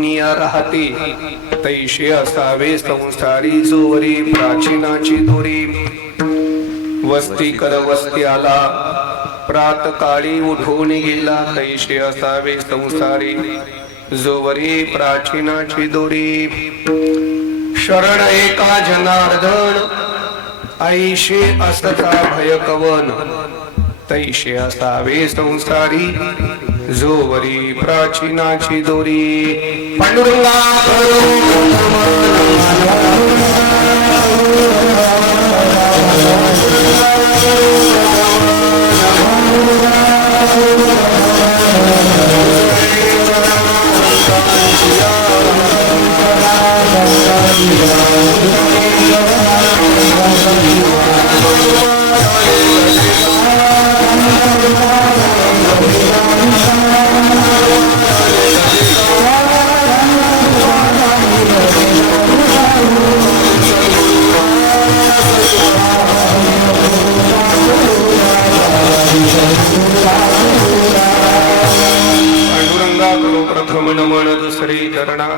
गुंतुनिया राहते तैशे असावे संसारी जोवरी प्राचीनाची दोरी वस्ती कर वस्ती आला प्रातकाळी उठून गेला तैशे असावे संसारी जोवरी प्राचीनाची दोरी शरण एका जनार्दन ऐशे असता भय कवन तैशे असावे संसारी जोवरी प्राचीनाची दोरी पांडुरंगा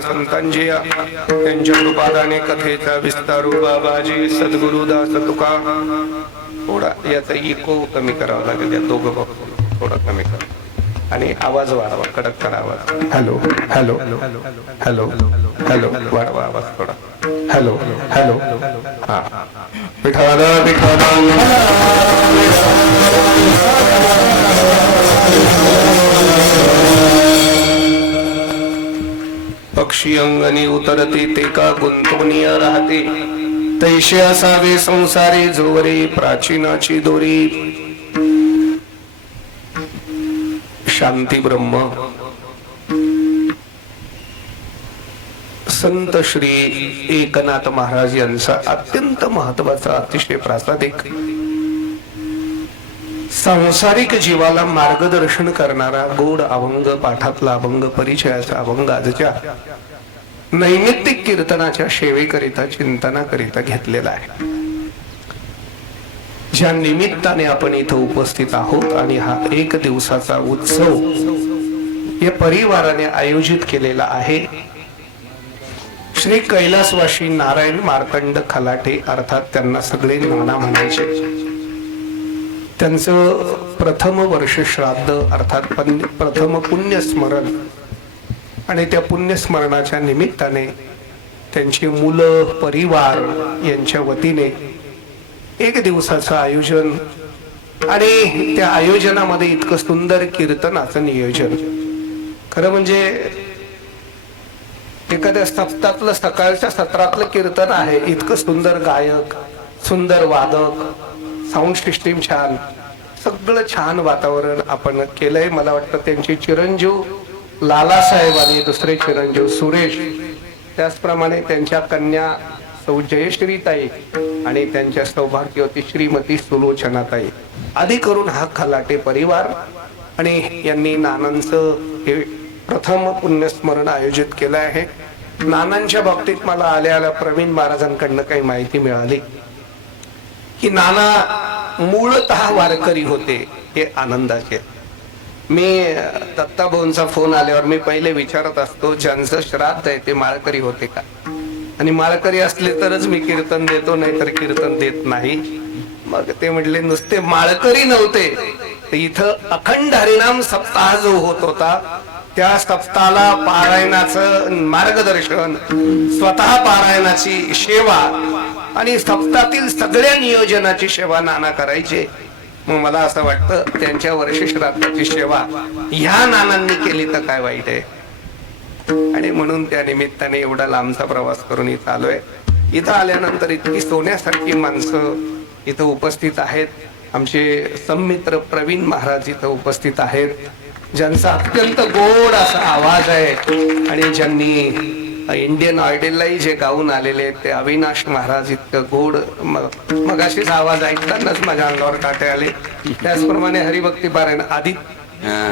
संतांजिया त्यांच्या कृपादाने कथेचा विस्तारू बाबाजी सद्गुरुदास तुका थोडा याचा इको कमी करावा लागेल या दोघं थोडा कमी करा आणि आवाज वाढवा कडक करा आवाज हॅलो हॅलो हॅलो हॅलो वाढवा आवाज थोडा हॅलो हॅलो हा विठाला विठाला पक्षी अंगणी उतरते ते का गुंतवणीय राहते तैशे असावे संसारी जोवरी प्राचीनाची दोरी शांती ब्रह्म संत श्री एकनाथ महाराज यांचा अत्यंत महत्वाचा अतिशय प्रासादिक सांसारिक जीवाला मार्गदर्शन करणारा गोड अभंग पाठातला अभंग परिचयाचा अभंग आजच्या नैमित्तिक कीर्तनाच्या सेवेकरिता चिंतनाकरिता घेतलेला आहे ज्या निमित्ताने आपण इथं उपस्थित आहोत आणि हा एक दिवसाचा उत्सव या परिवाराने आयोजित केलेला आहे श्री कैलासवासी नारायण मार्तंड खलाटे अर्थात त्यांना सगळे नाना म्हणायचे त्यांचं प्रथम वर्ष श्राद्ध अर्थात प्रथम पुण्यस्मरण आणि त्या पुण्यस्मरणाच्या निमित्ताने त्यांची मुलं परिवार यांच्या वतीने एक दिवसाचं आयोजन आणि त्या आयोजनामध्ये इतकं सुंदर कीर्तनाचं नियोजन खरं म्हणजे एखाद्या सप्ताहातलं सकाळच्या सत्रातलं कीर्तन आहे इतकं सुंदर गायक सुंदर वादक साऊंड सिस्टीम छान सगळं छान वातावरण आपण केलंय मला वाटतं त्यांचे चिरंजीव लालासाहेब आणि दुसरे चिरंजीव सुरेश त्याचप्रमाणे त्यांच्या कन्या सौ जयश्रीताई आणि त्यांच्या सौभाग्यवती श्रीमती सुलोचनाताई आदी करून हा खलाटे परिवार आणि यांनी नानांचं हे प्रथम पुण्यस्मरण आयोजित केलं आहे नानांच्या बाबतीत मला आल्या प्रवीण महाराजांकडनं काही माहिती मिळाली की नाना मूळतः वारकरी होते हे आनंदाचे मी दत्ताभाऊंचा फोन आल्यावर मी पहिले विचारत असतो ज्यांचं श्राद्ध आहे ते माळकरी होते का आणि माळकरी असले तरच मी कीर्तन देतो नाही तर कीर्तन देत नाही मग ते म्हटले नुसते माळकरी नव्हते तर इथं अखंड हरिनाम सप्ताह जो होत होता त्या सप्ताहाला पारायणाचं मार्गदर्शन स्वतः पारायणाची सेवा आणि सप्ताहातील सगळ्या नियोजनाची सेवा नाना करायचे मग मला असं वाटतं त्यांच्या वर्ष श्राद्धाची सेवा ह्या नानांनी केली तर काय वाईट आहे आणि म्हणून त्या निमित्ताने एवढा लांबचा प्रवास करून इथं आलोय इथं आल्यानंतर इतकी सोन्यासारखी माणसं इथं उपस्थित आहेत आमचे संमित्र प्रवीण महाराज इथं उपस्थित आहेत ज्यांचा अत्यंत गोड असा आवाज आहे आणि ज्यांनी इंडियन आयडललाही जे गाऊन आलेले ते अविनाश महाराज इतकं गोड मगाशीच आवाज ऐकतानाच माझ्या अंगावर काटे आले त्याचप्रमाणे हरिभक्ती पारायण आधी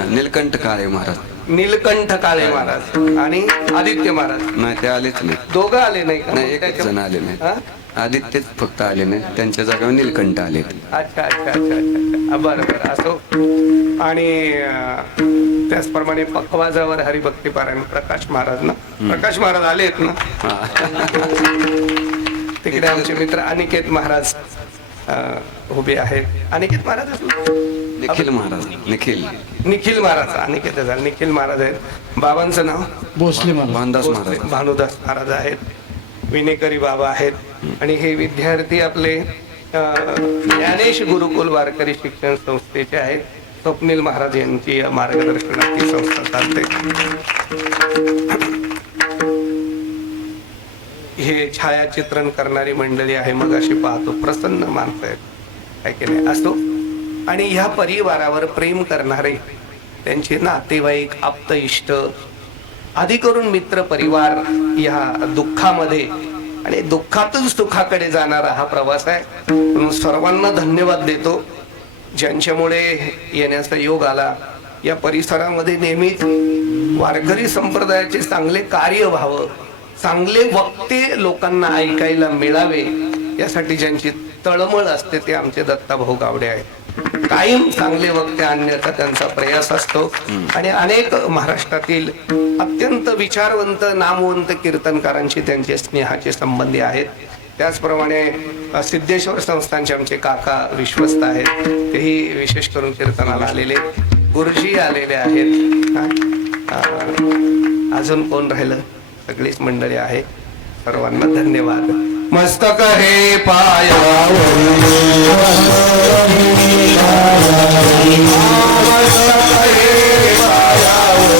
नीलकंठ काळे महाराज नीलकंठ काळे महाराज आणि आदित्य महाराज नाही ते आलेच नाही दोघं आले नाही का एकच जण आले नाही आदित्यच फक्त आले नाही त्यांच्या जागेवर नीलकंठ आले अच्छा अच्छा अच्छा अच्छा बरं बरं असो आणि त्याचप्रमाणे पखवाजावर हरिभक्ती पारायण प्रकाश महाराज ना, प्रकाश महाराज आलेत ना. तिकडे आमचे मित्र अनिकेत महाराज उभे आहेत. अनिकेत महाराज, निखिल महाराज, निखिल महाराज, अनिकेत झालं, निखिल महाराज आहेत. बाबांचं नाव भोसले मला भानदास महाराज, भानुदास महाराज आहेत. विनेकरी बाबा आहेत. आणि हे विद्यार्थी आपले ज्ञानेश गुरुकुल वारकरी शिक्षण संस्थेचे आहेत. स्वप्नील महाराज यांची मार्गदर्शनाची संस्था चालते. हे छायाचित्रण करणारी मंडळी आहे. मग अशी पाहतो प्रसन्न माणसं आहेत, काय की नाही असो. आणि ह्या परिवारावर प्रेम करणारे त्यांचे नातेवाईक, आप्त इष्ट, आधी करून मित्र परिवार या दुःखामध्ये आणि दुःखातून सुखाकडे जाणारा हा प्रवास आहे. म्हणून सर्वांना धन्यवाद देतो ज्यांच्यामुळे येण्याचा योग आला. या परिसरामध्ये नेहमीच वारकरी संप्रदायाचे चांगले कार्य व्हावं, चांगले वक्ते लोकांना ऐकायला मिळावे, यासाठी ज्यांची तळमळ असते ते आमचे दत्ताभाऊ गावडे आहेत. कायम चांगले वक्ते आणण्याचा त्यांचा प्रयास असतो. आणि अनेक महाराष्ट्रातील अत्यंत विचारवंत, नामवंत कीर्तनकारांशी त्यांचे स्नेहाचे संबंधी आहेत. त्याचप्रमाणे सिद्धेश्वर संस्थानचे आमचे काका विश्वस्त आहेत, तेही विशेष करून कीर्तनाला आलेले. गुरुजी आलेले आहेत. अजून कोण राहिलं? सगळीच मंडळी आहे. सर्वांना धन्यवाद. मस्तक हे पायावर, मस्तक हे पायावर,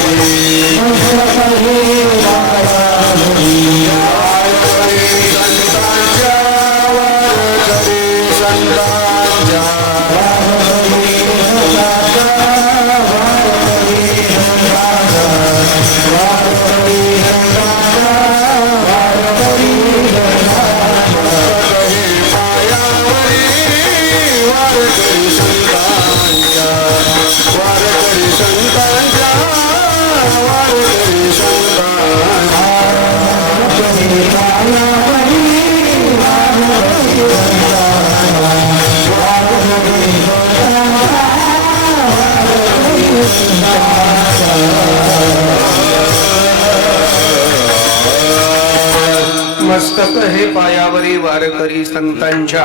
मस्तक हे पायावरी वारकरी संतांच्या,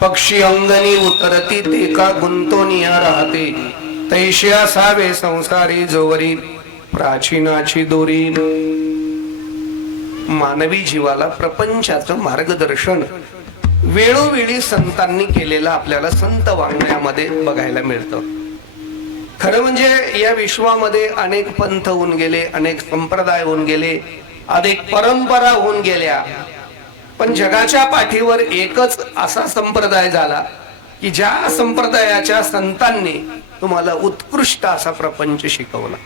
पक्षी अंगणी उतरती ते का गुंतोनिया राहते, तैशी असावे संसारी जोवरी प्राचीनाची दोरी. मानवी जीवाला प्रपंचाचं मार्गदर्शन वेळोवेळी संतांनी केलेलं आपल्याला संत वाङ्मयामध्ये बघायला मिळतं. खरं म्हणजे या विश्वामध्ये अनेक पंथ होऊन गेले, अनेक संप्रदाय होऊन गेले, अनेक परंपरा होऊन गेल्या, पण जगाच्या पाठीवर एकच असा संप्रदाय झाला की ज्या संप्रदायाच्या संतांनी तुम्हाला उत्कृष्ट असा प्रपंच शिकवला.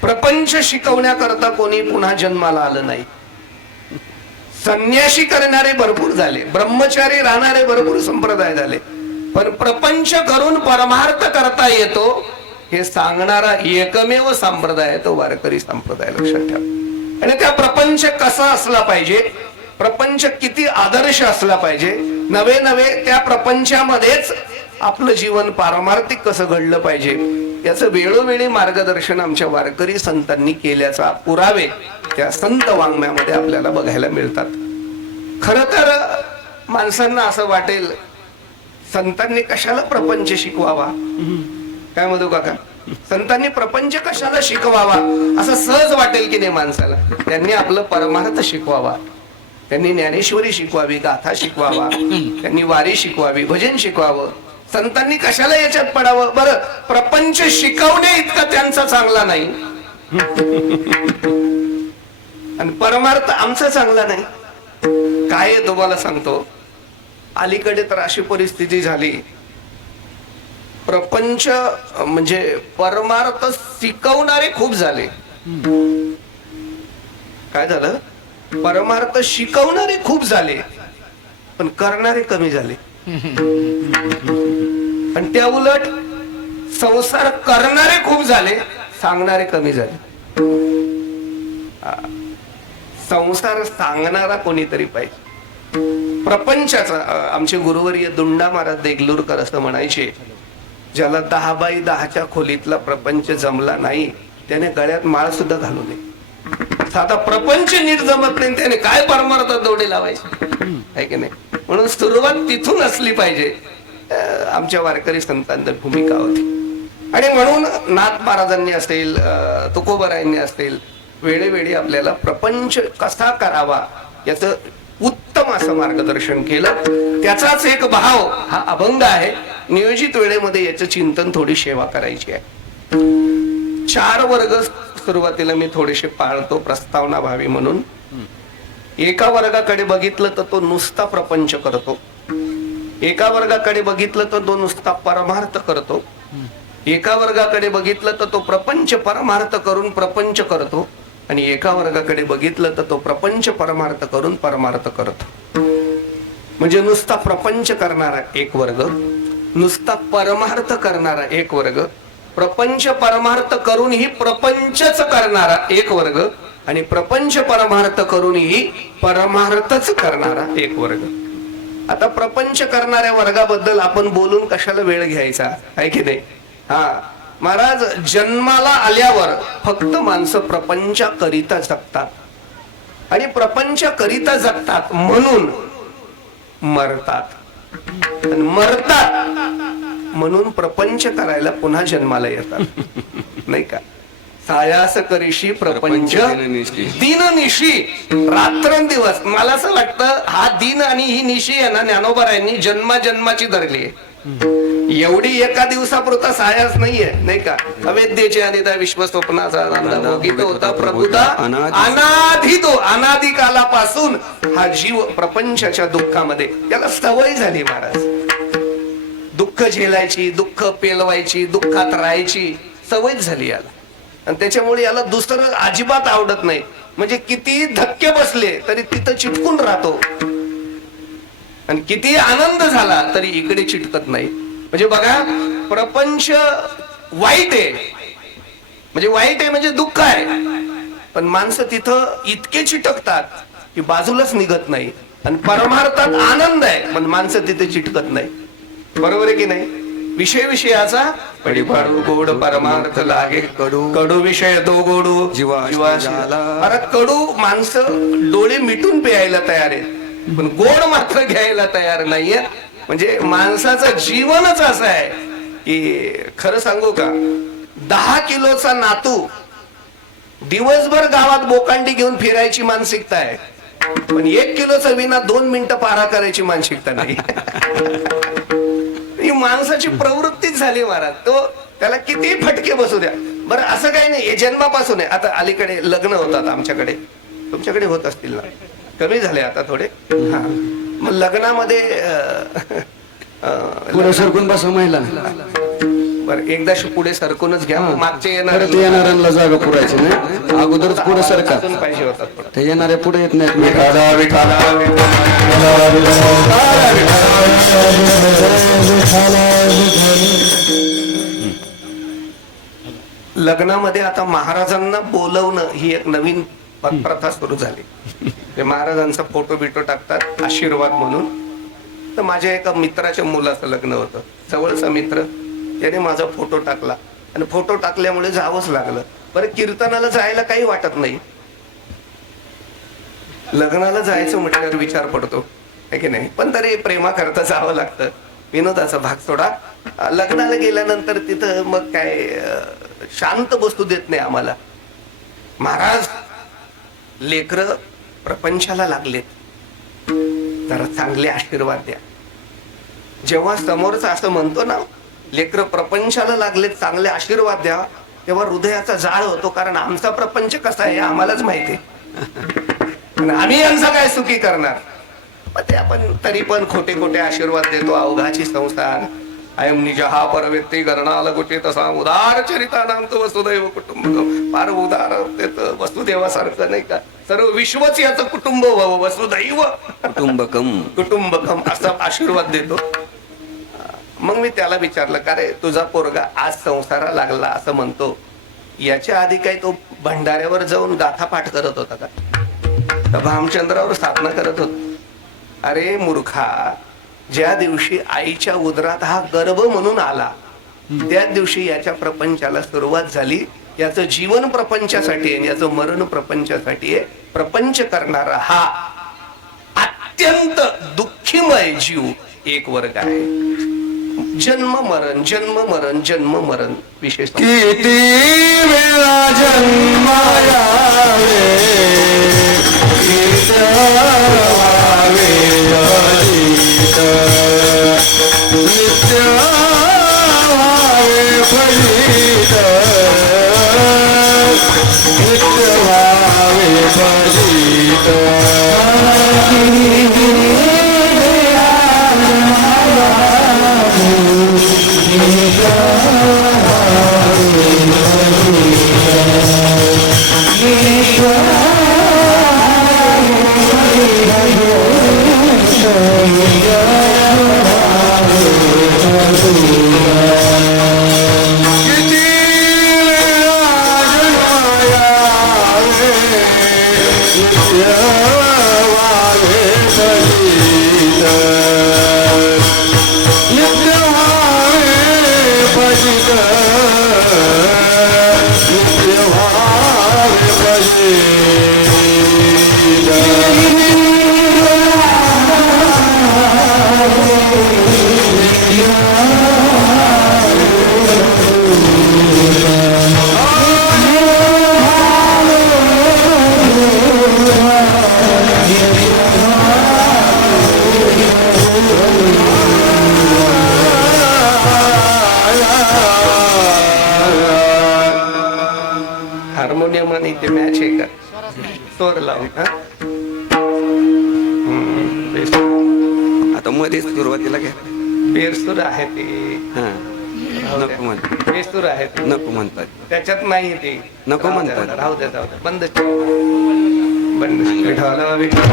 प्रपंच शिकवण्याकरता कोणी पुन्हा जन्माला आलं नाही. संन्यासी करणारे भरपूर झाले, ब्रह्मचारी राहणारे भरपूर संप्रदाय झाले, पण प्रपंच करून परमार्थ करता येतो हे सांगणारा एकमेव संप्रदाय तो वारकरी संप्रदाय. लक्षात ठेवा. आणि त्या प्रपंच कसा असला पाहिजे, प्रपंच किती आदर्श असला पाहिजे, नवे नवे त्या प्रपंचामध्येच आपलं जीवन पारमार्थिक कसं घडलं पाहिजे, याचं वेळोवेळी मार्गदर्शन आमच्या वारकरी संतांनी केल्याचा पुरावे त्या संत वाङ्मयामध्ये आपल्याला बघायला मिळतात. खर तर माणसांना असं वाटेल संतांनी कशाला प्रपंच शिकवावा, काय मधू काका, संतांनी प्रपंच कशाला शिकवावा असं सहज वाटेल की नाही माणसाला. त्यांनी आपलं परमार्थ शिकवावा, त्यांनी ज्ञानेश्वरी शिकवावी, गाथा शिकवावा, त्यांनी वारी शिकवावी, भजन शिकवावं. संतांनी कशाला याच्यात पडावं? बरं, प्रपंच शिकवणे इतका त्यांचा चांगला नाही आणि परमार्थ आमचा चांगला नाही. काय तुम्हाला सांगतो, अलीकडे तर अशी परिस्थिती झाली, प्रपंच म्हणजे परमार्थ शिकवणारे खूप झाले. काय झालं? परमार्थ शिकवणारे खूप झाले पण करणारे कमी झाले. आणि त्या उलट संसार करणारे खूप झाले, सांगणारे कमी झाले. संसार सांगणारा कोणीतरी पाहिजे. प्रपंचाचा आमचे गुरुवर्य दुंडा महाराज देगलूरकर असं म्हणायचे ज्याला 10x10च्या खोलीतला प्रपंच जमला नाही त्याने गळ्यात माळ सुद्धा घालू नये. साधा प्रपंच नीट जमत नाही त्याने काय परमार्थात दौडे लावायचे आहे की नाही. म्हणून सुरुवात तिथून असली पाहिजे. आमच्या वारकरी संतांची भूमिका होती. आणि म्हणून नाथ महाराजांनी असेल, तुकोबरायांनी असेल, वेळोवेळी आपल्याला प्रपंच कसा करावा याचं उत्तम असं मार्गदर्शन केलं. त्याचाच एक भाव हा अभंग आहे. नियोजित वेळेमध्ये याचं चिंतन, थोडी सेवा करायची आहे. 4 वर्ग सुरुवातीला मी थोडेसे पाळतो प्रस्तावना व्हावी म्हणून. एका वर्गाकडे बघितलं तर तो नुसता प्रपंच करतो. एका वर्गाकडे बघितलं तर तो नुसता परमार्थ करतो. एका वर्गाकडे बघितलं तर तो प्रपंच परमार्थ करून प्रपंच करतो. आणि एका वर्गाकडे बघितलं तर तो प्रपंच परमार्थ करून परमार्थ करतो. म्हणजे नुसता प्रपंच करणारा एक वर्ग, नुसता परमार्थ करणारा एक वर्ग, प्रपंच परमार्थ करूनही प्रपंचच करणारा एक वर्ग, आणि प्रपंच परमार्थ करूनही परमार्थच करणारा एक वर्ग. आता प्रपंच करणाऱ्या वर्गाबद्दल आपण बोलून कशाला वेळ घ्यायचा आहे की नाही. महाराज, जन्माला आल्यावर फक्त माणसं प्रपंचाकरिता जगतात आणि प्रपंचाकरिता जगतात म्हणून मरतात. आणि मरतात म्हणून प्रपंच करायला पुन्हा जन्माला येतात नाही का. सायास करीशी प्रपंच दिननिशी, रात्रंदिवस. मला असं वाटतं हा दिन आणि ही निशी आहे ना, ज्ञानोबारायांनी जन्माजन्माची धरली आहे. एवढी एका दिवसापुरता सायास नाहीये नाही का. अवेद्येचे अनिदा विश्व स्वप्नाचा भोगित होता प्रभुता अनाधी, तो अनादी कालापासून हा जीव प्रपंचाच्या दुःखामध्ये, त्याला सवय झाली महाराज. दुःख झेलायची, दुःख पेलवायची, दुःखात राहायची सवय झाली याला. आणि त्याच्यामुळे याला दुसरं अजिबात आवडत नाही. म्हणजे किती धक्के बसले तरी तिथं चिटकून राहतो. आणि किती आनंद झाला तरी इकडे चिटकत नाही. म्हणजे बघा, प्रपंच वाईट आहे, म्हणजे वाईट आहे म्हणजे दुःख आहे. पण माणसं तिथं इतके चिटकतात की बाजूलाच निघत नाही. आणि परमार्थात आनंद आहे पण माणसं तिथे चिटकत नाही. बरोबर आहे की नाही. विषय विषयाचा परिपाडू गोड परमार्थ लागे कडू, कडू विषय तो गोडू जीवाला. अरे कडू माणसं डोळे मिटून प्यायला तयार आहेत पण गोड मात्र घ्यायला तयार नाहीये. म्हणजे माणसाचं जीवनच असं आहे की खरं सांगू का, 10 किलोचा नातू दिवसभर गावात बोकांडी घेऊन फिरायची मानसिकता आहे, पण 1 किलोचा विना 2 मिनिटं पारा करायची मानसिकता नाही. ही माणसाची प्रवृत्तीच झाली महाराज. तो त्याला किती फटके बसू द्या. बरं असं काही नाही, हे जन्मापासून आहे. आता अलीकडे लग्न होतात आमच्याकडे, तुमच्याकडे होत असतील ना, कमी झाले आता थोडे. हा, मग लग्नामध्ये पुढे सरकून बसा महिला. बरं एकदा पुढे सरकूनच घ्या. मागचे येणाऱ्यांना जागा पुरायची नाही, अगोदरच पुढे सरका. पाहिजे होतात ते येणारे पुढे येत नाहीत. लग्नामध्ये आता महाराजांना बोलवणं ही एक नवीन प्रथा सुरू झाली. ते महाराजांचा फोटो बिटो टाकतात आशीर्वाद म्हणून. तर माझ्या एका मित्राच्या मुलाचं लग्न होतं, जवळचा मित्र, त्याने माझा फोटो टाकला आणि फोटो टाकल्यामुळे जावंच लागलं. बरं कीर्तनाला जायला काही वाटत नाही, लग्नाला जायचं म्हटल्यावर विचार पडतो आहे की नाही. पण तरी प्रेमा करता जावं लागतं, विनोदाचा भाग सोडा. लग्नाला गेल्यानंतर तिथं मग काय शांत बसू देत नाही आम्हाला. महाराज, लेकरं प्रपंचाला लागलेत, जरा चांगले आशीर्वाद द्या. जेव्हा समोरचा असं म्हणतो ना, लेकरं प्रपंचाला लागलेत, चांगले आशीर्वाद द्या, तेव्हा हृदयाचा जाळ होतो. कारण आमचा प्रपंच कसा आहे आम्हालाच माहिती आहे, आम्ही यांचा काय सुखी करणार. पण ते आपण तरी पण खोटे खोटे आशीर्वाद देतो. अवघाची संसार अयम निजहा परवेत्ती गरणाला कुठे तसा उदार चरिता नाम तो वसुदैव कुटुंब. फार उदार वसुदेवासारखं नाही का, सर्व विश्वच याचं कुटुंब व्हावं, वसुदैव कुटुंबकम कुटुंबकम असा आशीर्वाद देतो. मग मी त्याला विचारलं, का रे तुझा पोरगा आज संसारा लागला असं म्हणतो, याच्या आधी काही तो भंडाऱ्यावर जाऊन गाथा पाठ करत होता का, भामचंद्रावर स्थापना करत होता. अरे मूर्खा, ज्या दिवशी आईच्या उदरात हा गर्भ म्हणून आला त्या दिवशी याच्या प्रपंचाला सुरुवात झाली. याचं जीवन प्रपंचासाठी आहे, याचं मरण प्रपंचासाठी आहे. प्रपंच करणारा हा अत्यंत दुःखीमय जीव एक वर्ग आहे. जन्म मरण जन्म मरण जन्म मरण विशेष किती वेळा जन्माया हार्मोनियम आणि ते मॅच आहे का? स्वर लावून बेस. आता मध्ये सुरुवातीला घ्या. बेसूर आहे ते. हा नको म्हणतात. बेसूर आहे ते. नको म्हणतात. त्याच्यात नाही ते. नको राहू द्या, म्हणतात. राहू द्या जाऊ द्या. बंद ठेव. बंद. विठ्ठल विठ्ठल.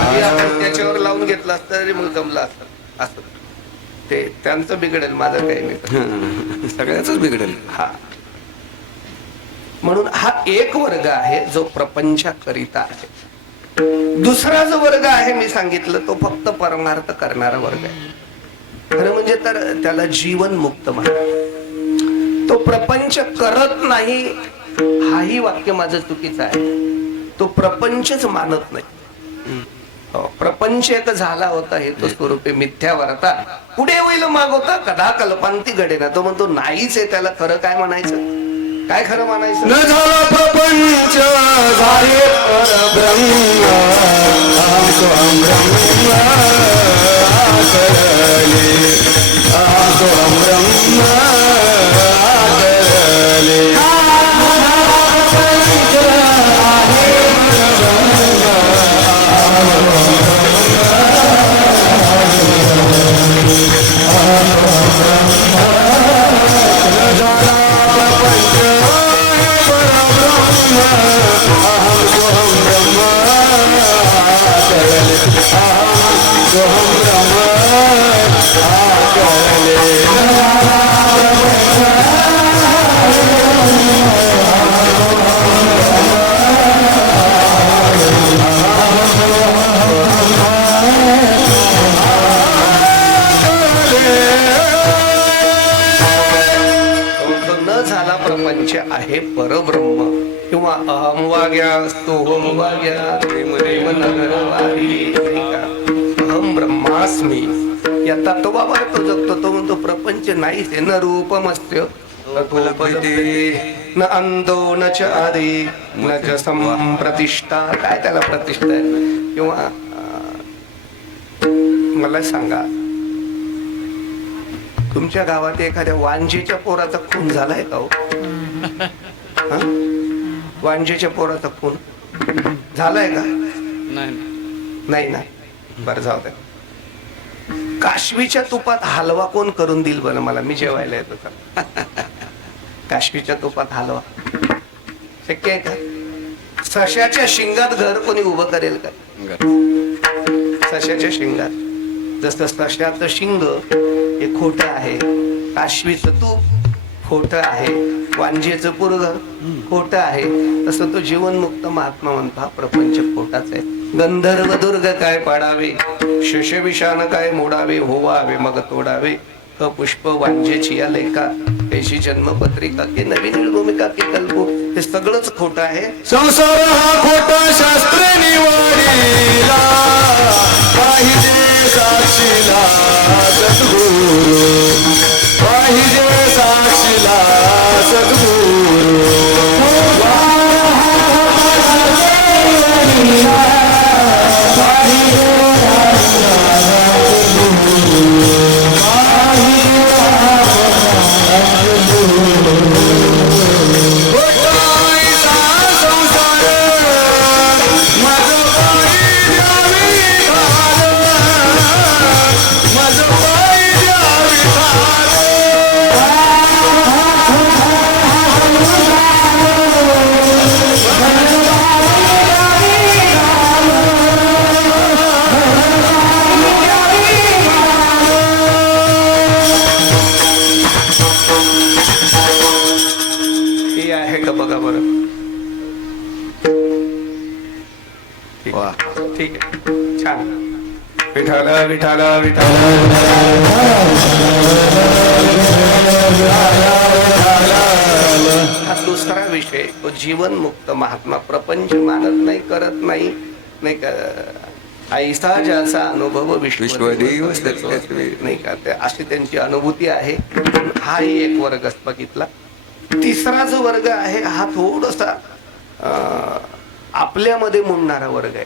आधी आपण त्याच्यावर लावून घेतला असतं तरी मग जमलं असतं. असं ते त्यांचं बिघडेल, माझं काही नाही. सगळ्याच बिघडेल. हा म्हणून हा एक वर्ग आहे जो प्रपंचाकरिता आहे. दुसरा जो वर्ग आहे मी सांगितलं तो फक्त परमार्थ करणारा वर्ग आहे. खरं म्हणजे तर त्याला जीवन मुक्त म्हणा. तो प्रपंच करत नाही हाही वाक्य माझं चुकीचं आहे. तो प्रपंचच मानत नाही. प्रपंच एक झाला होता हे तो स्वरूपे मिथ्या वार्ता पुढे होईल मागवता कदा कल्पांती घडेना. तो म्हणतो नाहीच आहे, त्याला खरं काय म्हणायचं? काय खरं म्हणायचं? न झाला प्रपंच झाले परब्रह्म अहम ब्रह्म आकरले अहम ब्रह्म आकरले. प्रपंच आहे परब्रह्म किंवा अहम वाग्या सोहम वाग्या अहम ब्रह्मास्मी या तत्वावर तो जगतो. तो म्हणतो प्रपंच नाहीच आहे. न रूपमस्य न अंदो न च आदि न च संप्रतिष्ठा. काय त्याला प्रतिष्ठा आहे? किंवा मला सांगा, तुमच्या गावात एखाद्या वांजेच्या पोराचा खून झालाय का हो? वांजेच्या पोराचा खून झालाय का? नाही नाही. बरं जाऊ द्या. काशवीच्या तुपात हलवा कोण करून देईल बरं मला? मी जेवायला येतो का? काशवीच्या तुपात हलवा शक्य आहे का? सश्याच्या शिंगात घर कोणी उभं करेल का? सश्याच्या शिंगात जसं सश्याचं शिंग हे खोटं आहे, काशवीचं तूप खोटं आहे, वांजेचं पोरग खोटं आहे, तसं तो जीवनमुक्त महात्मा म्हणतो हा प्रपंच खोटाच आहे. गंधर्व दुर्ग काय पाडावे, शशविषान काय मोडावे, होवावे मग तोडावे, पुष्प वांजेची या लेखा, ऐशी जन्मपत्रिका की नवीन भूमिका की कल्पो. हे सगळंच खोटं आहे. संसार हा खोटा शास्त्र निवाडीला, पाहिजे साक्षीला सद्गुरु, पाहिजे साक्षीला सद्गुरु. हे आहे का बघा बरं. वा. ठीक आहे, छान. विठाल विठाल विठाल. हा दुसरा विषय, तो जीवनमुक्त महात्मा, प्रपंच मानत नाही, करत नाही, नाही का, ऐसा ज्याचा अनुभव विश्वदेव नाही का, ते अशी त्यांची अनुभूती आहे. हाही एक वर्ग बघितला. तिसरा जो वर्ग आहे हा थोडासा आपल्यामध्ये मुंडणारा वर्ग आहे.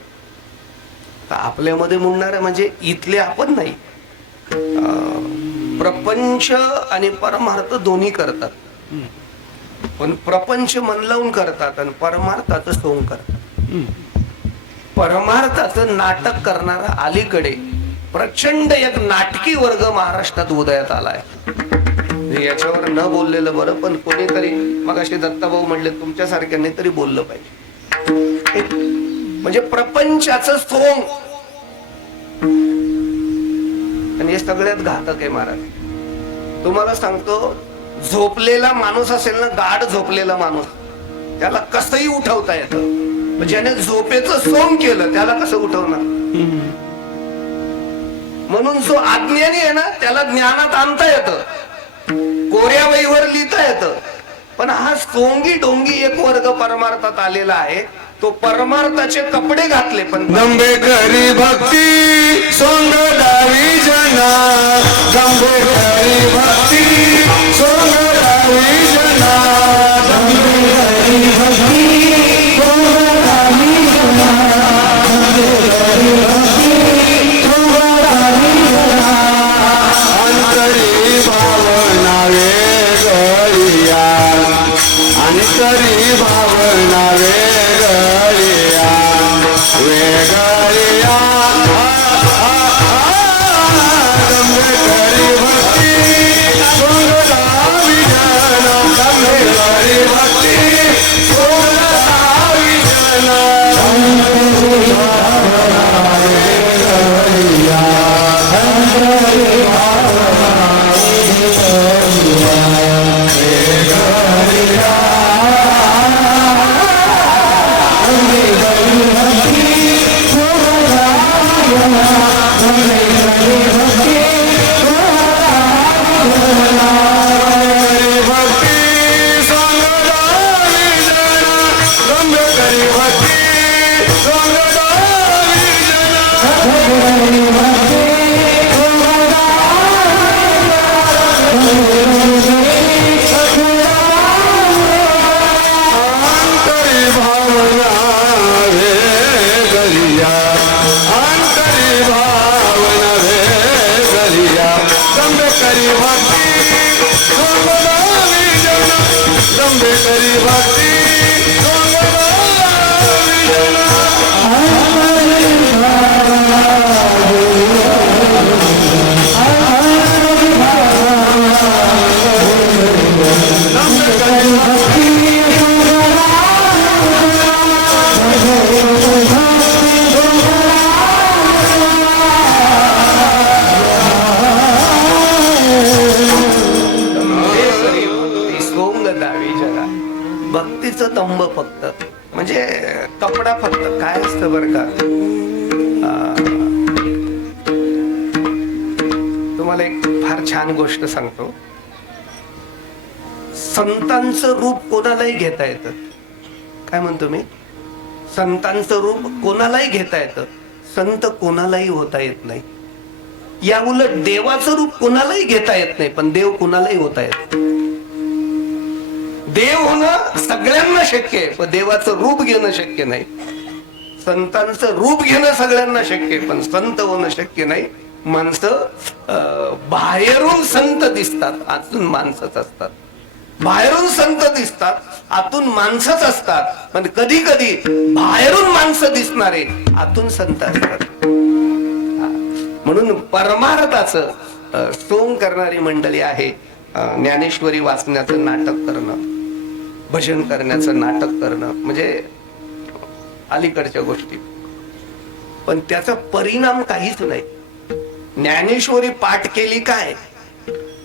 तर आपल्यामध्ये मुंडणारा म्हणजे इथले आपण नाही, प्रपंच आणि परमार्थ दोन्ही करतात, पण प्रपंच मन लावून करतात आणि परमार्थाचं सोंग करतात. परमार्थाचं नाटक करणारा अलीकडे प्रचंड एक नाटकी वर्ग महाराष्ट्रात उदयात आलाय. याच्यावर न बोललेलं बरं, पण कोणीतरी मग असे दत्ताभाऊ म्हणले, तुमच्यासारख्यांनी तरी बोललं पाहिजे. म्हणजे प्रपंचाचं सोंग, आणि हे सगळ्यात घातक आहे महाराज. तुम्हाला सांगतो, झोपलेला माणूस असेल ना, गाढ झोपलेला माणूस, त्याला कसंही उठवता येतं. ज्याने झोपेचं सोंग केलं त्याला कसं उठवणार. म्हणून जो अज्ञानी आहे ना, त्याला ज्ञानात आणता येतं, कोऱ्या वहीवर लिहिता येतं. पण हा सोंगी डोंगी एक वर्ग परमार्थात आलेला आहे. तो परमार्थाचे कपडे घातले, पण नंबे करी भक्ती सोंग डावी जना, नंबे करी भक्ती सोंग डावी जना, नंबे करी भक्ती सोंग डावी जना, नंबे करी भक्ती सोंग डावी जना. अंतरी भावना वेगळिया, अंतरी भावना वेगळिया, वेगळिया. नंबे करी भक्ती सोंग डावी जना, नंबे करी भक्ती सोंग डावी जना, अंतरी भावना वेगळिया, अंतरी भावना वेगळिया, वेगळिया. म्हणजे कपडा फक्त काय असतं बरं का, तुम्हाला एक फार छान गोष्ट सांगतो. संतांचं रूप कोणालाही घेता येतं. काय म्हणतो मी? संतांचं रूप कोणालाही घेता येतं, संत कोणालाही होता येत नाही. या उलट देवाचं रूप कोणालाही घेता येत नाही, पण देव कोणालाही होता येत. देव होणं सगळ्यांना शक्य आहे, पण देवाचं रूप घेणं शक्य नाही. संतांचं रूप घेणं सगळ्यांना शक्य आहे, पण संत होणं शक्य नाही. माणसं बाहेरून संत दिसतात, आतून माणसंच असतात. बाहेरून संत दिसतात, आतून माणसंच असतात. पण कधी कधी बाहेरून माणसं दिसणारे आतून संत असतात. म्हणून परमार्थाचं सोंग करणारी मंडळी आहे. ज्ञानेश्वरी वाचण्याचं नाटक करणं, भजन करण्याचं नाटक करणं म्हणजे अलीकडच्या गोष्टी, पण त्याचा परिणाम काहीच नाही. ज्ञानेश्वरी पाठ केली काय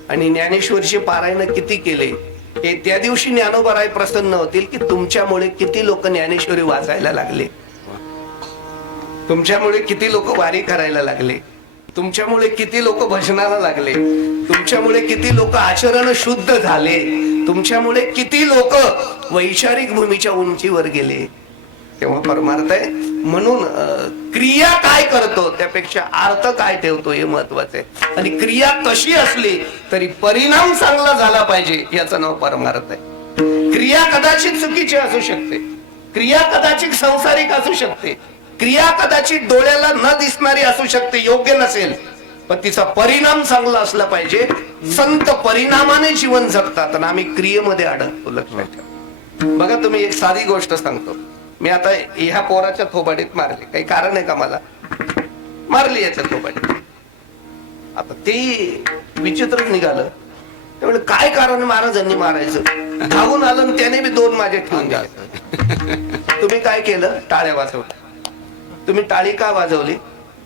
आणि ज्ञानेश्वरीचे पारायण किती केले हे त्या दिवशी ज्ञानोबराय प्रसन्न होतील की तुमच्यामुळे किती लोक ज्ञानेश्वरी वाचायला लागले, तुमच्यामुळे किती लोक वारी करायला लागले, तुमच्यामुळे किती लोक भजनाला लागले, तुमच्यामुळे किती लोक आचरण शुद्ध झाले, तुमच्यामुळे किती लोक वैचारिक भूमीच्या उंचीवर गेले. तेव्हा परमार्थ आहे. म्हणून क्रिया काय करतो त्यापेक्षा अर्थ काय ठेवतो हे महत्वाचं आहे. आणि क्रिया कशी असली तरी परिणाम चांगला झाला पाहिजे याचं नाव परमार्थ आहे. क्रिया कदाचित चुकीची असू शकते, क्रिया कदाचित संसारिक असू शकते, क्रिया कदाचित डोळ्याला न दिसणारी असू शकते, योग्य नसेल, पण तिचा परिणाम चांगला असला पाहिजे. संत परिणामाने जीवन जगतात आणि आम्ही क्रियेमध्ये अडकतो. लक्षात ठेवा. बघा तुम्ही एक साधी गोष्ट सांगतो. मी आता ह्या पोराच्या थोबाडीत मारली, काही कारण आहे का? मला मारली याच्या थोबाडीत. आता ते विचित्रच निघालं. त्यामुळे काय कारण महाराजांनी मारायचं? धावून आलं आणि त्याने बी दोन माझे ठेवून द्या. तुम्ही काय केलं? टाळ्या वाजवल्या. तुम्ही टाळी का वाजवली?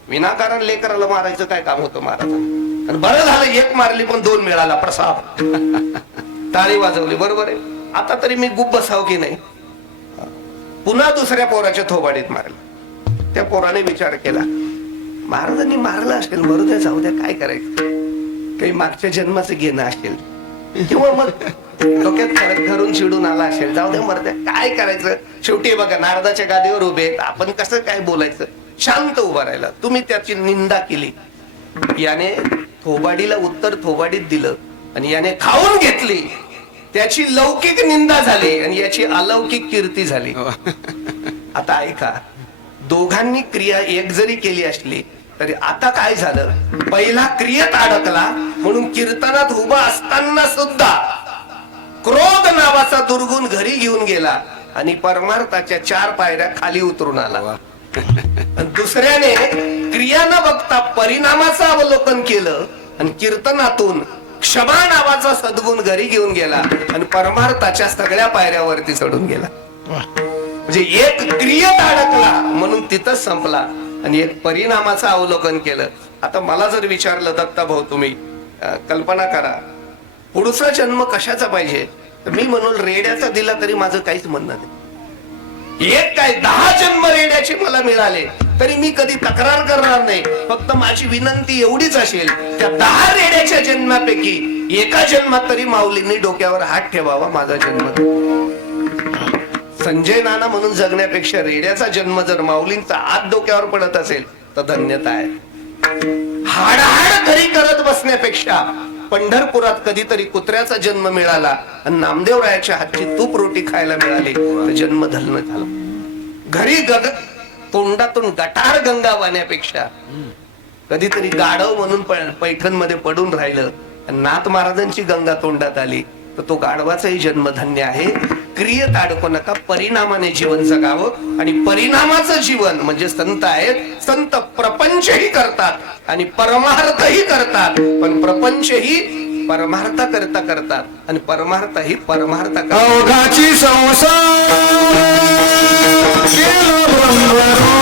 विनाकारण लेकराला मारायचं काय काम होतं महाराजांना? आणि बरं झालं एक मारली पण दोन मिळाला प्रसाद. टाळी वाजवली, बरोबर आहे. आता तरी मी गुप्प बसाव की नाही? पुन्हा दुसऱ्या पोराच्या थोबाडीत मारलं. त्या पोराने विचार केला, महाराजांनी मारलं असेल, मरू द्या, जाऊ द्या, काय करायचं, काही मागच्या जन्माचं घेणं असेल किंवा मग डोक्यात फरक धरून चिडून आला असेल, जाऊ द्या, मरू द्या, काय करायचं. शेवटी बघा नारदाच्या गादीवर उभे, आपण कसं काय बोलायचं? शांत उभा राहिला. तुम्ही त्याची निंदा केली. याने थोबाडीला उत्तर थोबाडीत दिलं आणि याने खाऊन घेतली. त्याची लौकिक निंदा झाली आणि याची अलौकिक कीर्ती झाली. आता ऐका, दोघांनी क्रिया एक जरी केली असली तरी आता काय झालं? पहिला क्रियेत अडकला म्हणून कीर्तनात उभा असताना सुद्धा क्रोध नावाचा दुर्गुण घरी घेऊन गेला आणि परमार्थाच्या 4 पायऱ्या खाली उतरून आला. दुसऱ्याने क्रिया न बघता परिणामाचं अवलोकन केलं आणि कीर्तनातून क्षमा नावाचा सद्गुण घरी घेऊन गेला आणि परमार्थाच्या सगळ्या पायऱ्यावरती चढून गेला. म्हणजे एक क्रियेत अडकला म्हणून तिथंच संपला आणि एक परिणामाचं अवलोकन केलं. आता मला जर विचारलं दत्ता भाऊ, तुम्ही कल्पना करा पुढचा जन्म कशाचा पाहिजे, तर मी म्हणून रेड्याचा दिला तरी माझं काहीच म्हणणं नाही. एक काय 10 जन्म रेड्याचे मला मिळाले तरी मी कधी तक्रार करणार नाही. फक्त माझी विनंती एवढीच असेल, त्या 10 रेड्याच्या जन्मापैकी एका जन्मात तरी माऊलींनी डोक्यावर हात ठेवावा. माझा जन्म संजय नाना म्हणून जगण्यापेक्षा रेड्याचा जन्म जर माऊलींचा हात डोक्यावर पडत असेल तर धन्यता आहे. हाड घरी करत बसण्यापेक्षा पंढरपुरात कधीतरी कुत्र्याचा जन्म मिळाला आणि नामदेवरायाच्या हातची तूप रोटी खायला मिळाली तर जन्म धन्य झाला. घरी तोंडातून गटार गंगा वाहण्यापेक्षा कधीतरी गाढव म्हणून पैठण मध्ये पडून राहिलं आणि नाथ महाराजांची गंगा तोंडात आली तर तो गाढवाचाही जन्म धन्य आहे. क्रियेत अडकू नका, परिणामाने जीवन जगावं. आणि परिणामाचं जीवन म्हणजे संत आहेत. संत प्रपंचही करतात आणि परमार्थही करतात, पण प्रपंचही परमार्थ करतात आणि परमार्थही परमार्थ अवघाची संसार केला ब्रह्मरूप,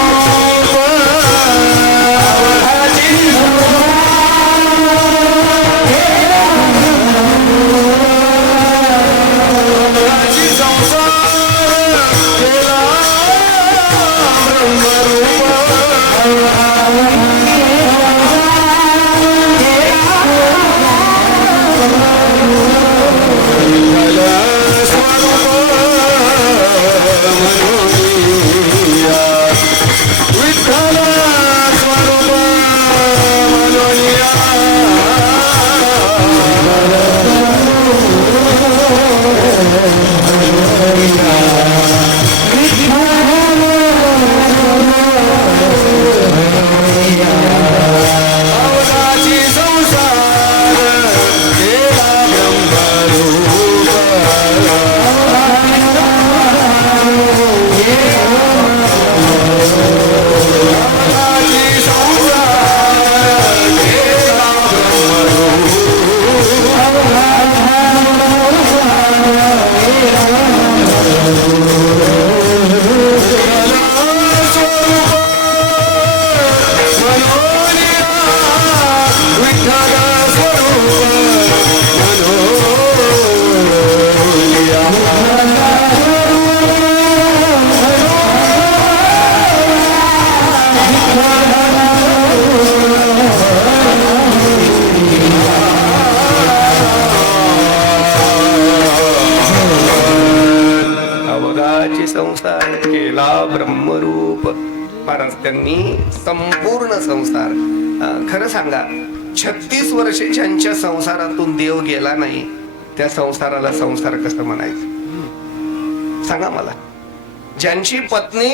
अवघाची संसार केला अवघाची संसार केला अवघाची संसार केला अवघाची संसार केला ब्रह्मरूप. महाराज त्यांनी संपूर्ण संसार खरं सांगा 36 वर्षे ज्यांच्या संसारातून देव गेला नाही त्या संसाराला संसार कसं म्हणायचं सांगा मला. ज्यांची पत्नी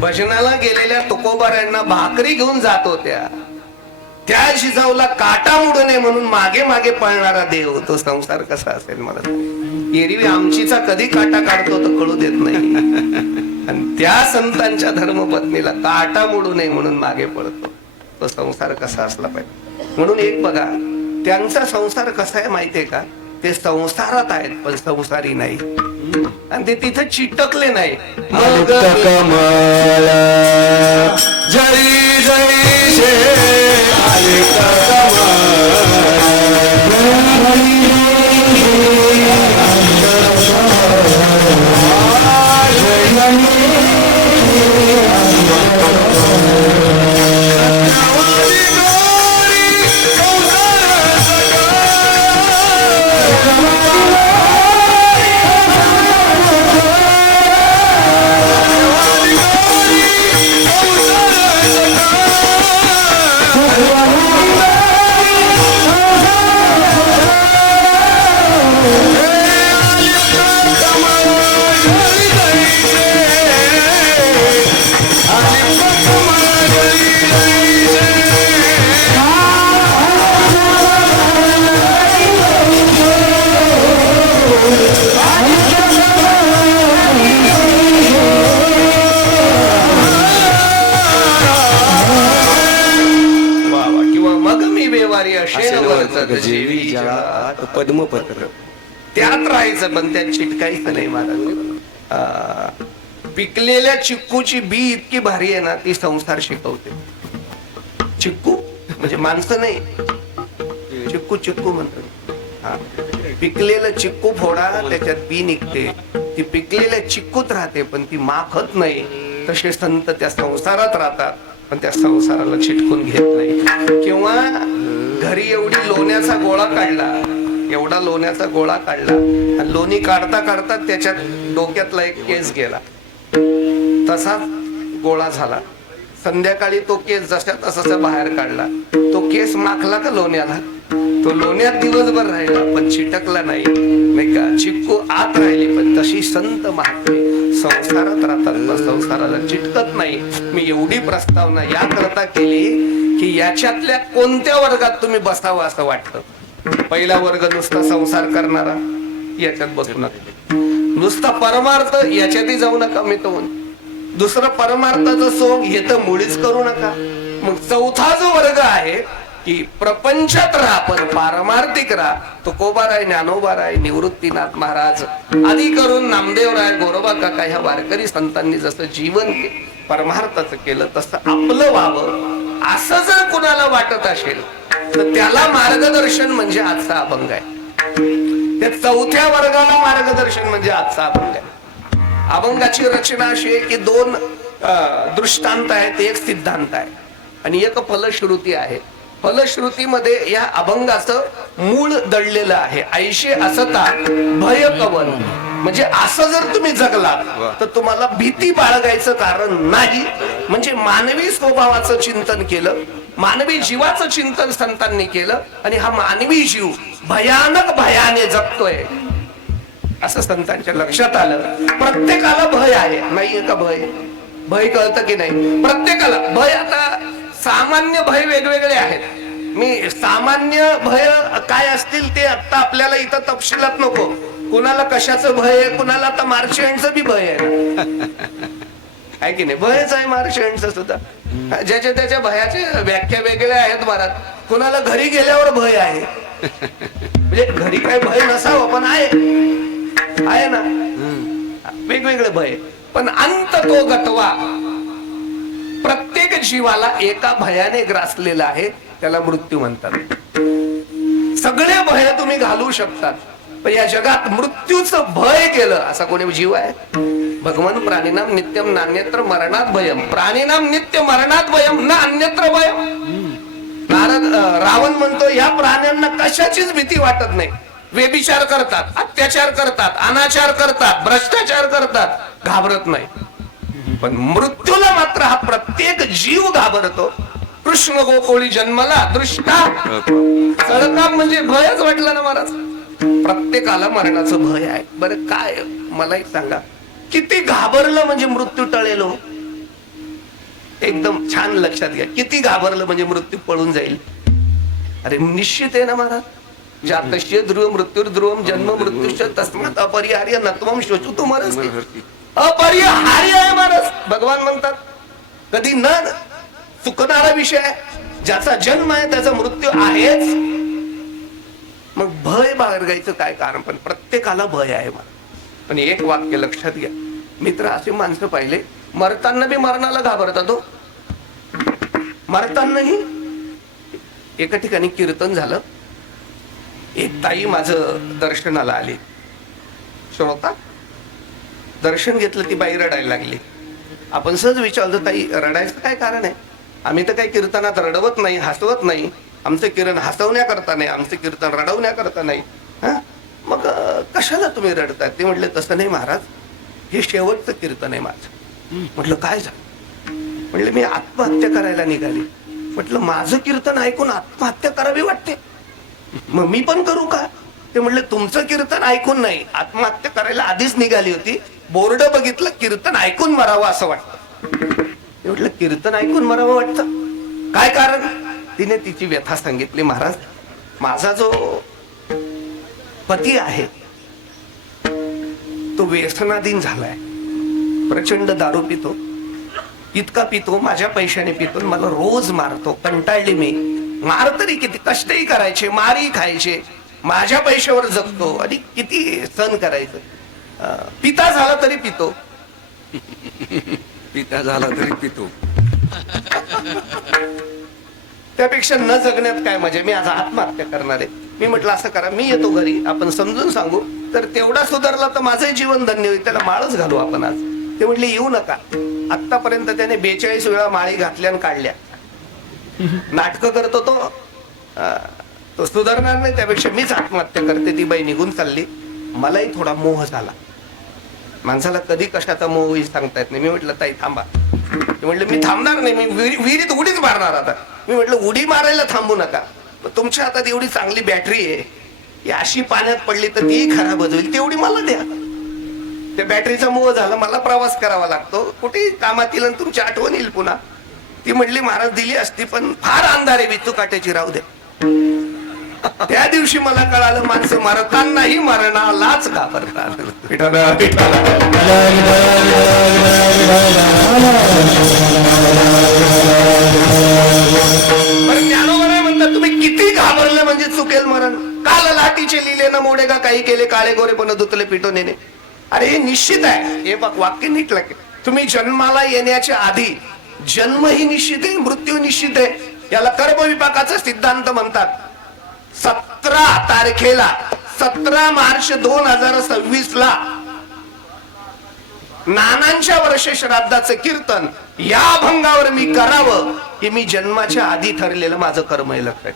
भजनाला गेलेल्या तुकोबाऱ्यांना भाकरी घेऊन जात होत्या त्या जिजाऊला काटा मुडू नये म्हणून मागे मागे पळणारा देव तो संसार कसा असेल मला सांगा. एरवी आमचीचा कधी काटा काढतो तर कळू देत नाही आणि त्या संतांच्या धर्मपत्नीला काटा मोडू नये म्हणून मागे पळतो तो संसार कसा असला पाहिजे. म्हणून एक बघा त्यांचा संसार कसा आहे माहितीये का. ते संसारात आहेत पण संसारी नाही आणि ते तिथं चिटकले नाही. मग कमळ जरी जरी जेवी जळात पद्मपत्र त्यात राहायचं पण त्यात चिटकायचं नाही महाराज. पिकलेल्या चिक्कूची बी इतकी भारी आहे ना ती संसार शिकवते. चिक्कू म्हणजे माणसं नाही चिक्कू चिक्कू म्हणतात. हा पिकलेलं चिक्कू फोडा त्याच्यात बी निघते ती पिकलेल्या चिक्कूत राहते पण ती माखत नाही. तसे संत त्या संसारात राहतात पण त्या संसाराला चिटकून घेत नाही. किंवा घरी एवढी लोण्याचा गोळा काढला एवढा लोण्याचा गोळा काढला आणि लोणी काढता काढता त्याच्यात डोक्यातला एक केस गेला तसा गोळा झाला. संध्याकाळी तो केस जसा तसा बाहेर काढला तो केस माखला का लोण्याला. तो लोण्यात दिवसभर राहिला पण चिटकला नाही का. चिक्कू आत राहिली पण तशी संत महात्मे संसारात राहतात पण संसाराला चिटकत नाही. मी एवढी प्रस्तावना याकरता केली की याच्यातल्या कोणत्या वर्गात तुम्ही बसावं असं वाटतं. पहिला वर्ग नुसता संसार करणारा याच्यात बसू नका. नुसता परमार्थ याच्यातही जाऊ नका मिटवून. दुसरं परमार्थाचं सोंग हे तर मुळीच करू नका. मग चौथा जो वर्ग आहे की प्रपंचात राहा पण पारमार्थिक राहा. तुकोबाराय ज्ञानोबाराय निवृत्तीनाथ महाराज आदी करून नामदेवराय गोरोबा काका ह्या वारकरी संतांनी जसं जीवन परमार्थाचं केलं तसं आपलं व्हावं असं जर कुणाला वाटत असेल तर त्याला मार्गदर्शन म्हणजे आजचा अभंग आहे. त्या चौथ्या वर्गाला मार्गदर्शन म्हणजे आजचा अभंग आहे. अभंगाची रचना अशी आहे की 2 दृष्टांत आहेत एक सिद्धांत आहे आणि एक फलश्रुती आहे. फलश्रुतीमध्ये या अभंगाचं मूळ दडलेलं आहे. ऐशी असता भय कवन म्हणजे असं जर तुम्ही जगलात तर तुम्हाला भीती बाळगायचं कारण नाही. म्हणजे मानवी स्वभावाचं चिंतन केलं मानवी जीवाचं चिंतन संतांनी केलं आणि हा मानवी जीव भयानक भयाने जगतोय असं संतांच्या लक्षात आलं. प्रत्येकाला भय आहे, नाहीये का भय? भय कळतं की नाही प्रत्येकाला? भय आता सामान्य भय वेगवेगळे आहेत. मी सामान्य भय काय असतील ते आता आपल्याला इथं तपशिलात नको. कुणाला कशाचं भय आहे, कुणाला आता मार्शियनचं बी भय आहे की नाही? भयच आहे मार्शियनचं सुद्धा. ज्याच्या त्याच्या भयाचे व्याख्या वेगळ्या आहेत महाराज. कुणाला घरी गेल्यावर भय आहे, म्हणजे घरी काही भय नसावं पण आहे ना, वेगवेगळे भय. पण अंत तो गतवा, प्रत्येक जीवाला एका भयाने ग्रासलेला आहे, त्याला मृत्यू म्हणतात. सगळे भय तुम्ही घालू शकतात, पण या जगात मृत्यूचं भय केलं असा कोणी जीव आहे? भगवान प्राणीनाम नित्यम नान्यत्र मरणात भयम, प्राणीनाम नित्य मरणात भयम ना अन्यत्र भयम. नारद रावण म्हणतो या प्राण्यांना कशाचीच भीती वाटत नाही. व्यभिचार करतात, अत्याचार करतात, अनाचार करतात, भ्रष्टाचार करतात, घाबरत नाही. पण मृत्यूला मात्र हा प्रत्येक जीव घाबरतो. कृष्ण गोकुळी जन्मला दृष्टा सळका, म्हणजे भयच वाटलं ना महाराज. प्रत्येकाला मरणाचं भय आहे. बरं काय मलाही सांगा, किती घाबरलं म्हणजे मृत्यू टळेल? एकदम छान लक्षात घ्या, किती घाबरलं म्हणजे मृत्यू पळून जाईल? अरे निश्चित आहे ना महाराज. जातस्य ध्रुव मृत्युर्ध्रुवम जन्म मृत्यूश्च तस्मात् अपरिहार्य नत्वम शोचतु मरस्ति. अपरिहार्य आहे महाराज. भगवान म्हणतात कधी न चुकणारा विषय आहे. ज्याचा जन्म आहे त्याचा मृत्यू आहेच. मग भय बाळगायचं काय कारण? पण प्रत्येकाला भय आहे मला. पण एक वाक्य लक्षात घ्या मित्र, असे माणसं पाहिले मरताना बी मरणाला घाबरतात. तो मरतानाही. एका ठिकाणी कीर्तन झालं, एक ताई माझं दर्शनाला आली. श्रोता दर्शन घेतलं, ती बाई रडायला लागली. आपण सहज विचारलं, ताई रडायचं काय कारण आहे? आम्ही तर काही कीर्तनात रडवत नाही, हसवत नाही. आमचं कीर्तन हसवण्याकरता नाही, आमचं कीर्तन रडवण्याकरता नाही. मग कशाला तुम्ही रडतात? ते म्हटले तसं नाही महाराज, हे शेवटचं कीर्तन आहे माझं. म्हटलं काय झालं? म्हटलं मी आत्महत्या करायला निघाली. म्हटलं माझं कीर्तन ऐकून आत्महत्या करावी वाटते, मग मी पण करू का? ते म्हटले तुमचं कीर्तन ऐकून नाही, आत्महत्या करायला आधीच निघाली होती. बोर्ड बघितलं, कीर्तन ऐकून मरावं असं वाटतं. म्हटलं कीर्तन ऐकून मरावं वाटतं, काय कारण? तिने तिची व्यथा सांगितली. महाराज माझा जो पती आहे तो व्यसनाधीन झालाय, प्रचंड दारू पितो, इतका पितो माझ्या पैशाने पितो, मला रोज मारतो. कंटाळली मी. मार तरी किती, कष्टही करायचे, मारही खायचे, माझ्या पैशावर जगतो आणि किती सहन करायचं. पिता झाला तरी पितो. पिता झाला तरी पितो. त्यापेक्षा न जगण्यात काय मजा, मी आज आत्महत्या करणार आहे. मी म्हटलं असं करा, मी येतो घरी, आपण समजून सांगू, तर तेवढा सुधारला तर माझंही जीवन धन्य होईल, त्याला माळच घालू आपण आज. ते म्हटले येऊ नका. आतापर्यंत त्याने 42 वेळा माळी घातल्या आणि काढल्या. नाटकं करतो तो सुधारणार नाही, त्यापेक्षा मीच आत्महत्या करते. ती बाई निघून चालली. मलाही थोडा मोह झाला. माणसाला कधी कशाचा मोह होईल सांगता येत नाही. मी म्हटलं ताई थांबा. ते म्हटलं मी थांबणार नाही, मी विहिरीत उडीच मारणार आता. मी म्हटलं उडी मारायला थांबू नका, तुमच्या हातात एवढी चांगली बॅटरी आहे, ही अशी पाण्यात पडली तर ती खराब होईल, तेवढी मला द्या. त्या बॅटरीचा मोह झाला, मला प्रवास करावा लागतो, कुठे कामात येईल आणि तुमची आठवण येईल पुन्हा. ती म्हटली महाराज दिली असती, पण फार अंधार आहे, विचू काट्याची राहू दे. त्या दिवशी मला कळालं माणसं मरतानाही मरणालाच घाबरतात. ज्ञानोबा म्हणतात तुम्ही किती घाबरले म्हणजे चुकेल मरण. काल लाटीचे लिहिले ना मोडे का काही केले, काळे गोरे पण धुतले पिटो नेणे. अरे हे निश्चित आहे, हे बघ वाक्य नीट लागेल. तुम्ही जन्माला येण्याच्या आधी जन्मही निश्चित आहे, मृत्यू निश्चित आहे. याला कर्मविपाकाचा सिद्धांत म्हणतात. 17 तारखेला 17 मार्च 2026 ला नानांच्या वर्ष श्राद्धाचं कीर्तन या भंगावर मी करावं, हे मी जन्माच्या आधी ठरलेलं माझं कर्म आहे लक्षात.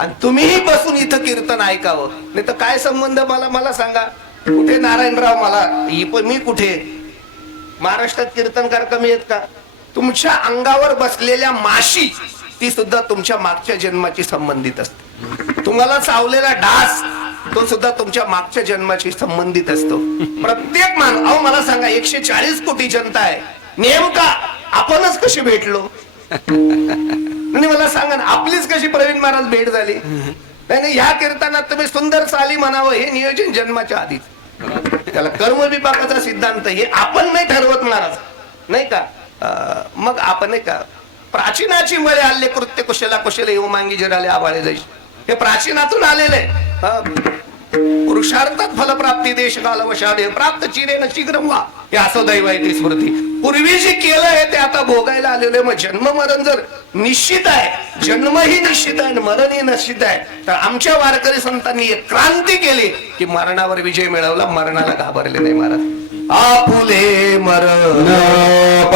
आणि तुम्हीही बसून इथं कीर्तन ऐकावं, नाही तर काय संबंध मला सांगा. कुठे नारायणराव, मला मी कुठे? महाराष्ट्रात कीर्तनकार कमी आहेत का? तुमच्या अंगावर बसलेल्या माशी ती सुद्धा तुमच्या मागच्या जन्माची संबंधित असते. तुम्हाला चावलेला डास तो सुद्धा तुमच्या मागच्या जन्माशी संबंधित असतो. प्रत्येक अहो मला सांगा 140 कोटी जनता आहे, नेमका आपणच कशी भेटलो? आणि मला सांगा ना, आपलीच कशी प्रवीण महाराज भेट झाली? नाही, ह्या कीर्तनात तुम्ही सुंदर चाली म्हणावं हे नियोजन जन्माच्या आधीच. त्याला कर्मविपाकाचा सिद्धांत हे आपण नाही ठरवत महाराज, नाही का? मग आपण नाही का प्राचीनाची मळे आले कृत्य कुशला कुशले येऊ मांगी जराले आबाळे जाई, हे प्राचीनातून आलेले आहे. पुरुषार्थात फलप्राप्ती देश काल वशाडे प्राप्त चिरेन शीघ्र व्हा, हे असं दैव आहे ती स्मृती. पूर्वी जे केलं आहे ते आता भोगायला आलेले. मग जन्म मरण जर निश्चित आहे, जन्मही निश्चित आहे आणि मरणही निश्चित आहे, तर आमच्या वारकरी संतांनी एक क्रांती केली की मरणावर विजय मिळवला, मरणाला घाबरले नाही महाराज. आपुले मरण